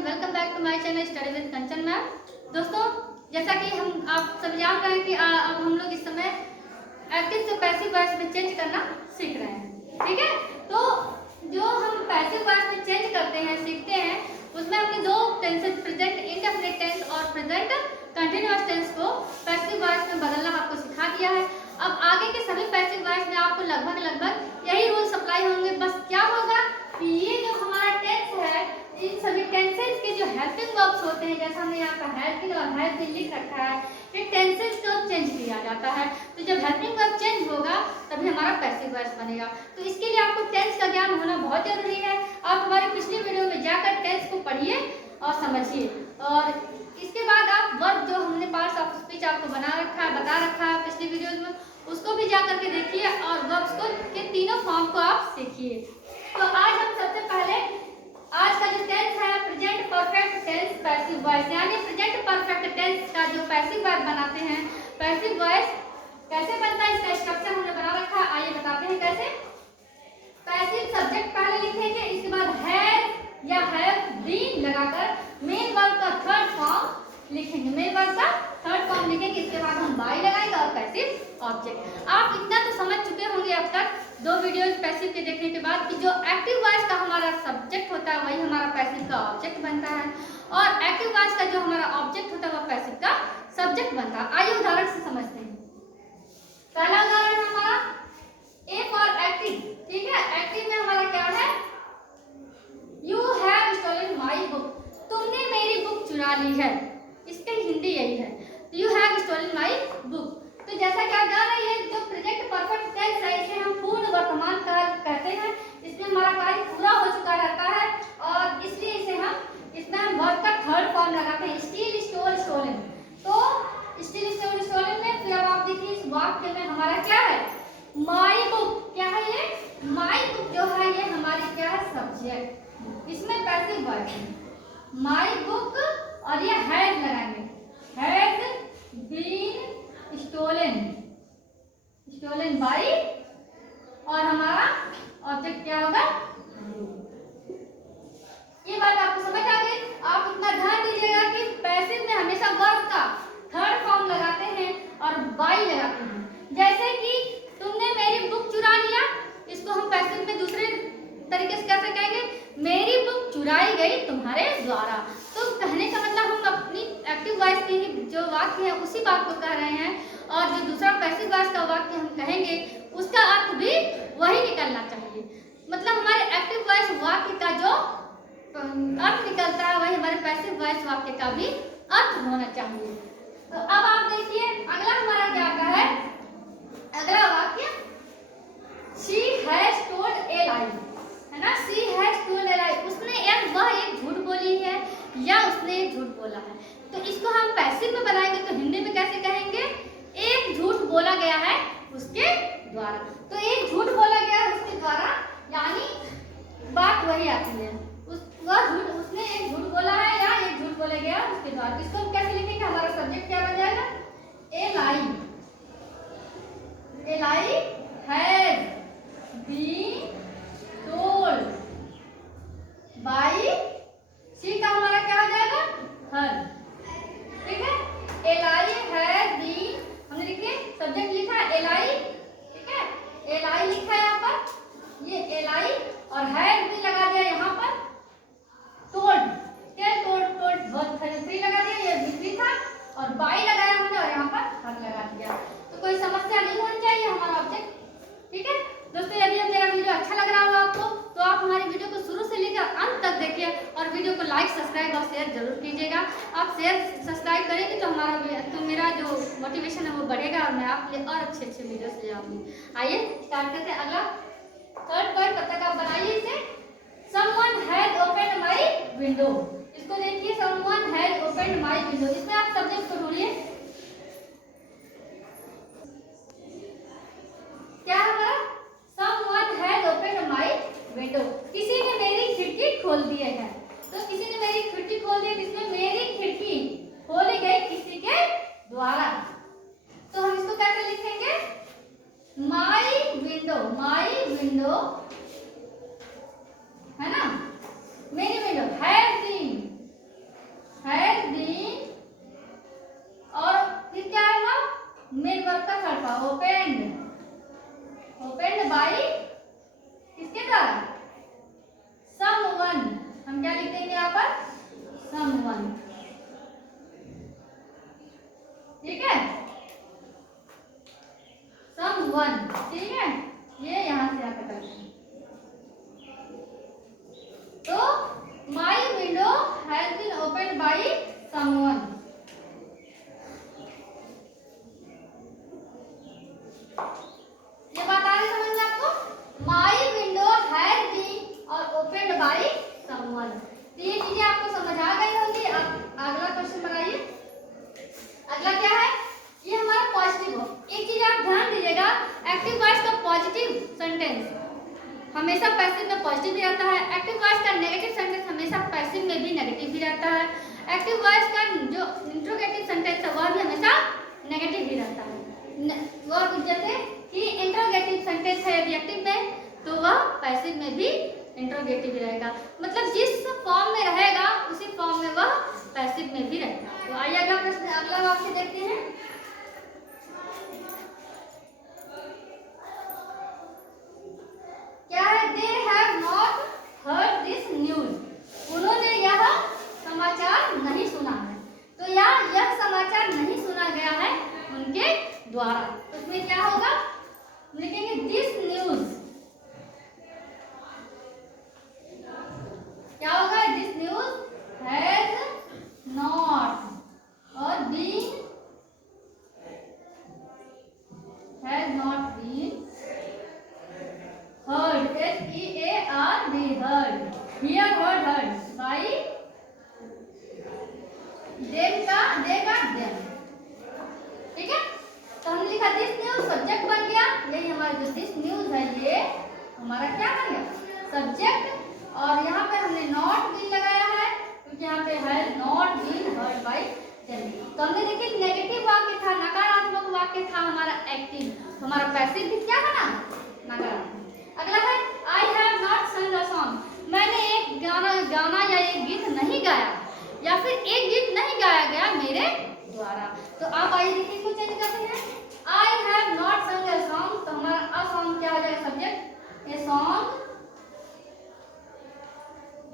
Welcome back to my channel study with Kanchan ma'am. दोस्तों, जैसा कि हम आप सब जान रहे हैं कि अब हम लोग इस समय एक्टिव से पैसिव वॉइस में चेंज करना सीख रहे हैं। ठीक है, तो जो हम पैसिव वॉइस में चेंज करते हैं, सीखते हैं, उसमें हमने दो टेंसेस, प्रेजेंट इंडेफिनिट टेंस और प्रेजेंट कंटिन्यूअस टेंस को पैसिव वॉइस में बदलना आपको सिखा दिया है। अब आगे के सभी पैसिव वॉइस में आपको लगभग यही रूल्स अप्लाई होंगे। बस क्या होगा कि ये जो हमारा टेंस है, इन सभी टेंसेस के जो हेल्पिंग वर्ब्स होते हैं, जैसा हमने यहाँ पर हेल्पिंग और हेल्पिंग लिख रखा है, ये टेंसेस को चेंज किया जाता है। तो जब हेल्पिंग वर्ब चेंज होगा तभी हमारा पैसिव वॉइस बनेगा। तो इसके लिए आपको टेंस का ज्ञान होना बहुत जरूरी है। आप हमारी पिछली वीडियो में जाकर टेंस को पढ़िए और समझिए, और इसके बाद आप वर्ब जो हमने पार्ट्स ऑफ स्पीच आपको बता रखा है पिछली वीडियोज में, उसको भी जा करके देखिए और वर्ब्स को के तीनों फॉर्म को आप सीखिए। तो आज हम सबसे पहले आज का जो टेंस है, present perfect tense passive voice, यानी प्रेजेंट परफेक्ट टेंस का जो पैसिव वॉइस बनाते हैं, पैसिव वॉइस कैसे बनता है, इसका स्ट्रक्चर हमने बना रखा है। आइए बताते हैं कैसे। पैसिव सब्जेक्ट पहले लिखेंगे, इसके बाद हैव या हैव बीन लगाकर मेन वर्ब का थर्ड फॉर्म लिखेंगे। मेन वर्ब का थर्ड फॉर्म लिखेंगे, इसके बाद हम बाई लगाएंगे और पैसिव ऑब्जेक्ट। आप इतना तो समझ चुके होंगे अब तक दो वीडियोज पैसिव के देखने के बाद कि जो एक्टिव वॉइस का हमारा सब्जेक्ट होता है वही हमारा पैसिव का ऑब्जेक्ट बनता है, और एक्टिव वॉइस का जो हमारा ऑब्जेक्ट होता है वह पैसिव का सब्जेक्ट बनता है। आइए उदाहरण से समझते हैं। पहला उदाहरण हमारा ए फॉर एक्टिव। ठीक है, एक्टिव में हमारा क्या है, you have stolen my book, तुमने मेरी बुक चुरा ली है। इसकी हिंदी यही है, you have stolen my book. तो जैसा कि आप जान रहे हैं, जो प्रेजेंट परफेक्ट टेंस है इसे हम पूर्ण वर्तमान काल कहते हैं। इसमें हमारा कार्य पूरा हो चुका रहता है और इसलिए इसमें हम वर्ब का थर्ड फॉर्म लगाते हैं, स्टील स्टोल स्टोलन। तो स्टील स्टोल स्टोलन में फिर अब आप देखिए इस वाक्य में हमारा क्या है, माई बुक। क्या है ये, माई बुक जो है ये हमारी क्या है, सब्जेक्ट। इसमें पैसिव वर्ब है माई बुक, और ये हैज लगाएंगे, हैज बीन स्टोलन बाई, और हमारा ऑब्जेक्ट क्या होगा, ये बात आपको समझ आ गई। आप इतना ध्यान दीजिएगा कि पैसिव में हमेशा वर्ब का थर्ड फॉर्म लगाते हैं और बाई लगाते हैं। जैसे कि तुमने मेरी बुक चुरा लिया, इसको हम पैसिव में दूसरे तरीके से कैसे कहेंगे, मेरी बुक चुराई गई तुम्हारे द्वारा। तो कहने का मतलब हम अपनी एक्टिव वॉइस की जो वाक्य है उसी बात को कह रहे हैं, और जो दूसरा पैसिव वॉइस का वाक्य हम कहेंगे उसका अर्थ भी वही निकलना चाहिए। मतलब हमारे एक्टिव वॉइस वाक्य का जो अर्थ निकलता है वही हमारे पैसिव वॉइस वाक्य का भी अर्थ होना चाहिए। तो अब आप देखिए अगला हमारा क्या आता है, अगला वाक्य शी हैज टोल्ड ए लाई, है ना, शी हैज टोल्ड ए लाई, उसने वह एक झूठ बोली है या उसने एक झूठ बोला है। तो इसको हम पैसिव में बनाएंगे तो हिंदी में कैसे कहेंगे, एक झूठ बोला गया है उसके द्वारा। तो एक झूठ बोला गया है उसके द्वारा, यानी बात वही आती है, उसने एक झूठ बोला है या एक झूठ बोला गया उसके द्वारा। इसको हम कैसे लिखेंगे, हमारा सब्जेक्ट क्या बन जाएगा, a lie has been told by she, का हमारा क्या हो जाएगा, हर। ठीक है, ए लाई हैज बीन, हमने लिखे सब्जेक्ट लिखा है ए लाई। ठीक है, ए लाई लिखा है यहाँ पर, ये ए लाई, और हैज भी लगा दिया यहाँ पर, टोल्ड थ्री लगा दिया, ये भी था, और बाई लगाया हमने और यहाँ पर हर लगा दिया। तो कोई समस्या नहीं होनी चाहिए हमारा ऑब्जेक्ट। ठीक है दोस्तों, यदि अब मेरा वीडियो अच्छा लग रहा हो आपको तो आप हमारी वीडियो को शुरू से लेकर अंत तक देखिए, और वीडियो को लाइक, सब्सक्राइब और शेयर जरूर कीजिएगा। आप शेयर सब्सक्राइब करेंगे तो मेरा जो मोटिवेशन है वो बढ़ेगा और मैं आपके लिए और अच्छे वीडियोस ले आऊंगी। आइए स्टार्ट करते हैं। अगला थर्ड पॉइंट, तब तक आप बनाइए इसे, someone has opened my window. इसको देखिए, someone has opened my window, इसमें आप सब्जेक्ट को ढूंढिए, क्या है हमारा, someone has opened my window, किसी ने मेरी खिड़की खोल दी है। तो किसी ने मेरी खिड़की खोल दी, इसमें मेरी खिड़की खोली गई किसी के द्वारा। तो हम इसको कैसे लिखेंगे, माय विंडो, है ना, मेरी विंडो हैज बीन यहाँ पर someone, ठीक है, someone, ठीक है, ये यहाँ से यहाँ पे करते हैं। तो my window has been opened by someone, ये बात आ रही समझ में आपको? My window has been और opened by someone, तो ये चीजें आपको समझ आ गई होंगी। अब अगला क्वेश्चन बनाइए। अगला क्या है? ये हमारा पॉजिटिव हो। एक चीज आप ध्यान दीजिएगा, एक्टिव वॉइस का पॉजिटिव सेंटेंस हमेशा पैसिव में पॉजिटिव भी रहता है, एक्टिव वॉइस का नेगेटिव सेंटेंस हमेशा पैसिव में भी नेगेटिव भी रहता है, एक्टिव वॉइस का जो इंट्रोगेटिव सेंटेंस है वह भी हमेशा नेगेटिव भी रहता है। वह जैसे कि इंट्रोगेटिव सेंटेंस है यदि एक्टिव में तो वह पैसिव में भी इंट्रोगेटिव ही रहेगा, मतलब जिस फॉर्म में रहेगा उसी फॉर्म में वह पैसिव में भी रहेगा। तो आइए अगला प्रश्न, अगला वाक्य देखते हैं। क्या है? They have not heard this news, उन्होंने यह समाचार नहीं सुना है। तो यह समाचार नहीं सुना गया है उनके द्वारा, तो इसमें क्या होगा? लिखेंगे दिस न्यूज, क्या होगा? दिस न्यूज हैज नॉट और been, has not been heard, H-E-A-R-D, heard, here heard, heard by them का them, ठीक है। तो हमने लिखा दिस न्यूज, सब्जेक्ट बन गया, यही हमारा जो दिस न्यूज है ये हमारा क्या बन गया? सब्जेक्ट, और यहाँ पे हमने नॉट बीन लगाया है क्योंकि यहाँ पे है not been heard by them. तो हमने देखिए नेगेटिव वाक्य था, नकारात्मक वाक्य था हमारा एक्टिव, तो हमारा पैसिव भी क्या बना? नकारात्मक। अगला है I have not sung a song, मैंने एक गाना या एक गीत नहीं गाया, या फिर एक गीत नहीं गाया गया मेरे द्वारा। तो आप आइए देखिए इसको चेंज करते हैं। I have not sung a song, तो हमारा अ सॉन्ग क्या हो जाएगा? Subject, a song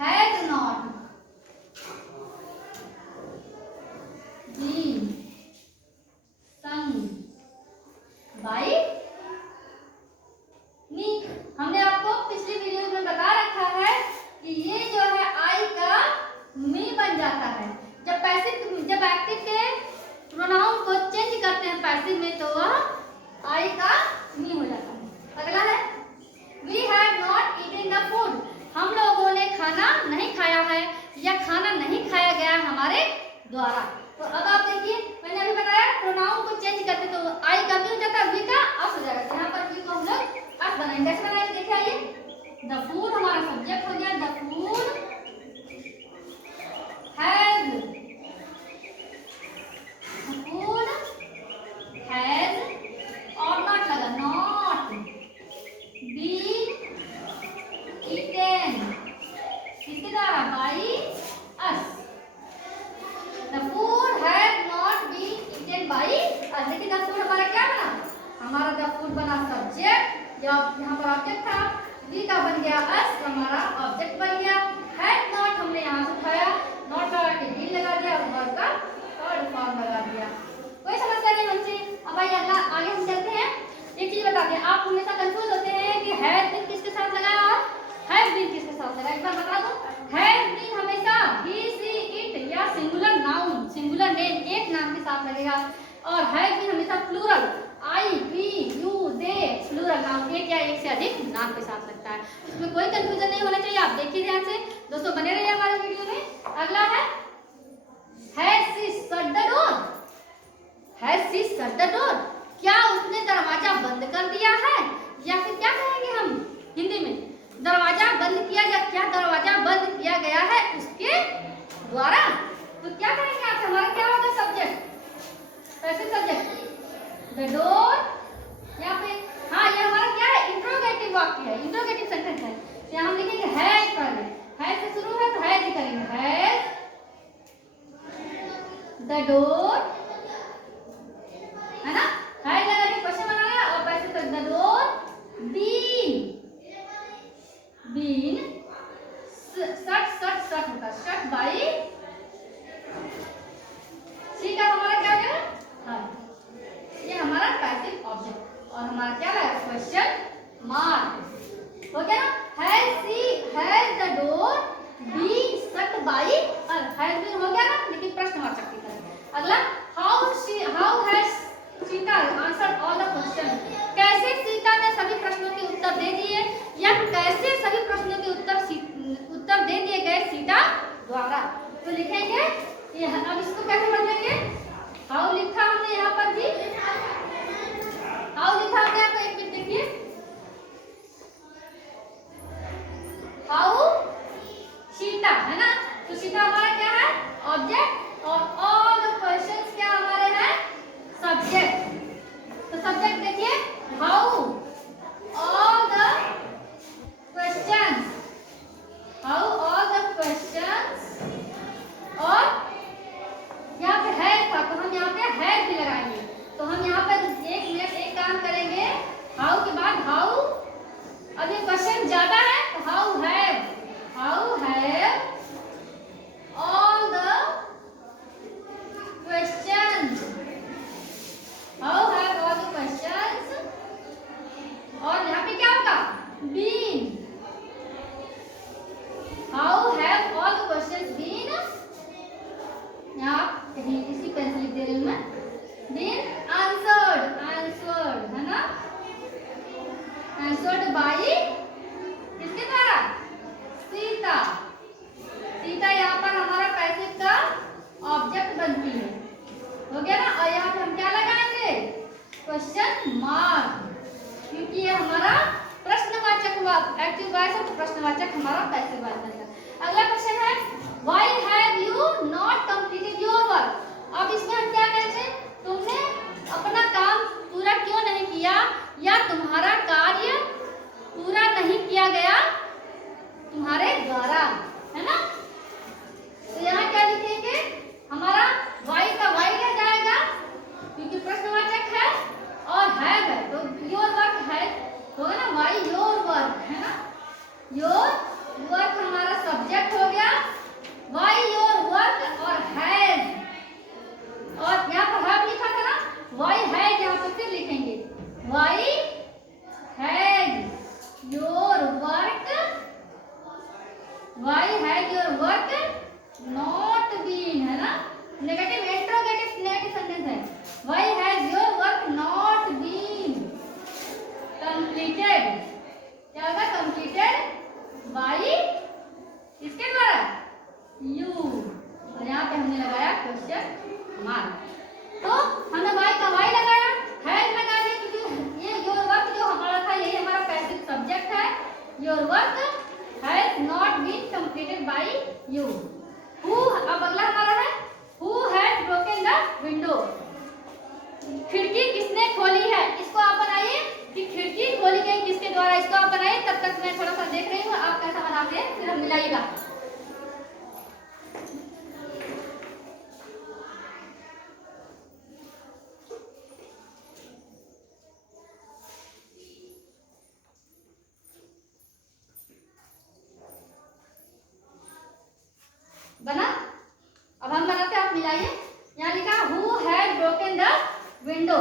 has not been sung by me. हमने आपको पिछली वीडियो में बता रखा है कि ये जो है आई का मी बन जाता है जब पैसिव, जब एक्टिव के प्रोनाउन को चेंज करते हैं पैसिव में तो वह आई का मी हो जाता है। अगला है we have not eaten the food, हम लोगों ने खाना नहीं खाया है या खाना नहीं खाया गया हमारे द्वारा। तो अब आप देखिए मैंने अभी बताया प्रोनाउन को चेंज करते तो आई का भी हो जाता है, वी का अस हो जाएगा। यहाँ पर वी को हम लोग अस बनाएंगे, कैसे बनाएंगे देखिए आइए। द फूड हमारा सब्जेक्ट हो गया, द फूड हैज, और नॉट लगा, नॉट बीन ईटेन, किसके द्वारा? By us. The food has not been eaten by us. देखिए द फूड हमारा क्या बना? हमारा द फूड बना सब्जेक्ट, यहाँ पर ऑब्जेक्ट था, वी का बन गया अस, हमारा ऑब्जेक्ट बन गया। हैड नॉट हमने यहाँ से उठाया, नॉट लगा के वी लगा दिया और वर्ब का थर्ड फॉर्म लगा दिया। कोई समस्या नहीं बच्चे। अब आइए अगला आगे हम चलते हैं। एक चीज बता दें, आप हमेशा कंफ्यूज होते हैं कि हैज बीन किसके साथ लगाया और हैज बीन किसके साथ लगाया। एक बार बता दो, हैज बीन हमेशा ही, सी, इट या सिंगुलर नाउन, सिंगुलर नेम एक नाम के साथ लगेगा, और हैज बीन हमेशा plural, I, we, you, they, plural noun एक या एक से अधिक नाम के साथ लगता है। उसमें कोई कंफ्यूजन नहीं होना चाहिए। आप देखिए ध्यान से दोस्तों, बने रहिए हमारे वीडियो में। अगला है has she shut the door, has she shut the door, क्या उसने दरवाजा बंद कर दिया है, या फिर क्या कहेंगे हम हिंदी में, दरवाजा बंद किया गया, क्या दरवाजा बंद किया गया है उसके द्वारा। तो क्या करेंगे आप, हमारा क्या होगा? Subject, passive subject the door, या फिर हाँ ये हमारा क्या है? इंट्रोगेटिव वाक्य है, इंट्रोगेटिव सेंटेंस है। यहाँ हम लिखेंगे हैज पहले, हैज से शुरू है तो हैज ही करेंगे। हैज द डोर, है ना, हैज लगा के क्वेश्चन बनाया और पैसे तक द डोर बीन शट होता, शट बाई सी का हमारा क्या हो जाएगा, हाँ ये हमारा पैसिव ऑब्जेक्ट और हमारा क्या है क्वेश्चन मार्क हो गया ना। Has the door been shut by, has been हो गया ना, लेकिन प्रश्नवाचक की तरह। अगला how has Sita answered all the question, कैसे सीता ने सभी प्रश्नों के उत्तर दे दिए या कैसे सभी प्रश्नों के उत्तर दे दिए गए सीता द्वारा। तो लिखेंगे ये, अब इसको कैसे बदलेंगे, हाउ लिखा हमने यहाँ पर जी, हाउ लिखा हमने यहाँ पर, एक मिनट देखिए, हाउ सीता है ना, तो सीता हमारा क्या है ऑब्जेक्ट और ऑल द क्वेश्चंस क्या हमारे हैं सब्जेक्ट। तो सब्जेक्ट देखिए how all the questions, how all the questions, और यहाँ पे है था तो हम यहाँ पे है भी लगाएंगे। तो हम यहाँ पर एक मिनट एक काम करेंगे, हाउ के बाद हाउ, अब ये क्वेश्चन ज्यादा है तो how have all the questions, how have all the questions, और यहाँ पे क्या होगा been, how have all the questions been, यहाँ कहीं इसी पेंसिल लिख दे रही हूँ मैं, बीन आंसर्ड है ना, आंसर्ड बाई किसके द्वारा सीता। सीता यहाँ पर हमारा पैसिव का ऑब्जेक्ट बनती है, हो गया ना। और यहाँ पे हम क्या लगाएंगे क्वेश्चन मार्क, क्योंकि ये हमारा प्रश्नवाचक हुआ, एक्टिव वॉइस है तो प्रश्नवाचक हमारा पैसिव वॉइस है। अगला क्वेश्चन है why have you not completed your work. अब इसमें हम क्या कहेंगे, तुमने अपना काम पूरा क्यों नहीं किया या तुम्हारा कार्य पूरा नहीं किया गया तुम्हारे द्वारा, है ना। तो यहाँ क्या लिखेंगे, हमारा वाई का वाई रह जाएगा क्योंकि प्रश्नवाचक है और हैव है तो योर वर्क है, तो है ना वाई योर वर्क, है ना, योर वर्क हमारा सब्जेक्ट हो गया, वाई योर वर्क और हैज, और यहाँ पर हैव लिखा था ना, वाई हैज यहाँ पर फिर लिखेंगे why has your work, why has your work not been, है ना, नेगेटिव इंट्रोगेटिव नेगेटिव सेंटेंस है, why has your work not been completed, क्या होगा कंप्लीटेड बाई किसके द्वारा यू, और यहाँ पे हमने लगाया क्वेश्चन मार्क। तो हमने वाई का वाई लगाया, हैज लगा दिया क्योंकि ये योर वर्क जो हमारा था यही हमारा पैसिव सब्जेक्ट है, your work has not been completed by you. Who, अब अगला हमारा है who has broken the window, खिड़की किसने खोली है, इसको आप बनाइए कि खिड़की खोली गई किसके द्वारा, इसको आप बनाइए। तब तक मैं थोड़ा सा देख रही हूँ आप कैसा बनाते हैं, फिर हम मिलाइएगा। बना, अब हम बनाते हैं, आप मिलाइए। यहाँ लिखा who has broken the window,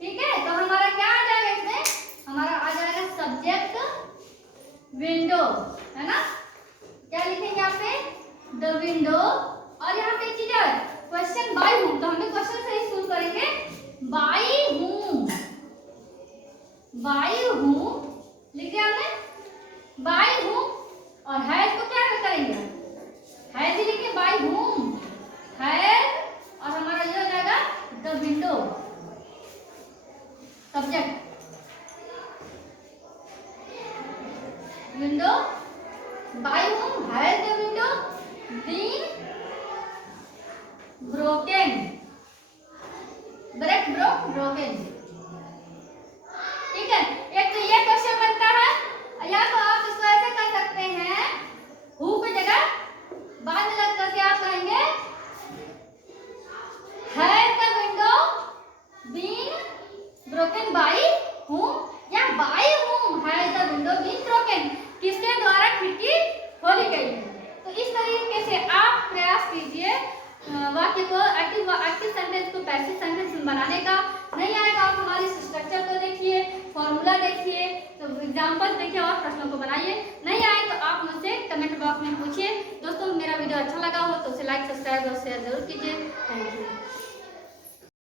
ठीक है, तो हमारा क्या आ जाएगा इसमें, हमारा आ जाएगा सब्जेक्ट विंडो, है ना। क्या लिखेंगे यहाँ पे द विंडो, और यहाँ पे एक चीज है क्वेश्चन बाय हूम, तो हमें क्वेश्चन से ही शुरू करेंगे, बाय हूम, बाय हूम लिख दिया हमने, बाय हूम, और हैज को क्या करेंगे हैज ही लिखेंगे, बाय हूम हैज, और हमारा ये हो जाएगा the window subject, window by whom has the window been broken, broken, ठीक है। एक तो ये क्वेश्चन बनता है, या तो आप इसको ऐसे कर सकते हैं हु की जगह बनाने का। नहीं आएगा आप हमारे स्ट्रक्चर को देखिए, फॉर्मूला देखिए, तो एग्जाम्पल देखिए और प्रश्नों को बनाइए। नहीं आए तो आप मुझसे कमेंट बॉक्स में पूछिए। दोस्तों मेरा वीडियो अच्छा लगा हो तो उसे लाइक, सब्सक्राइब और शेयर जरूर कीजिए। Thank you.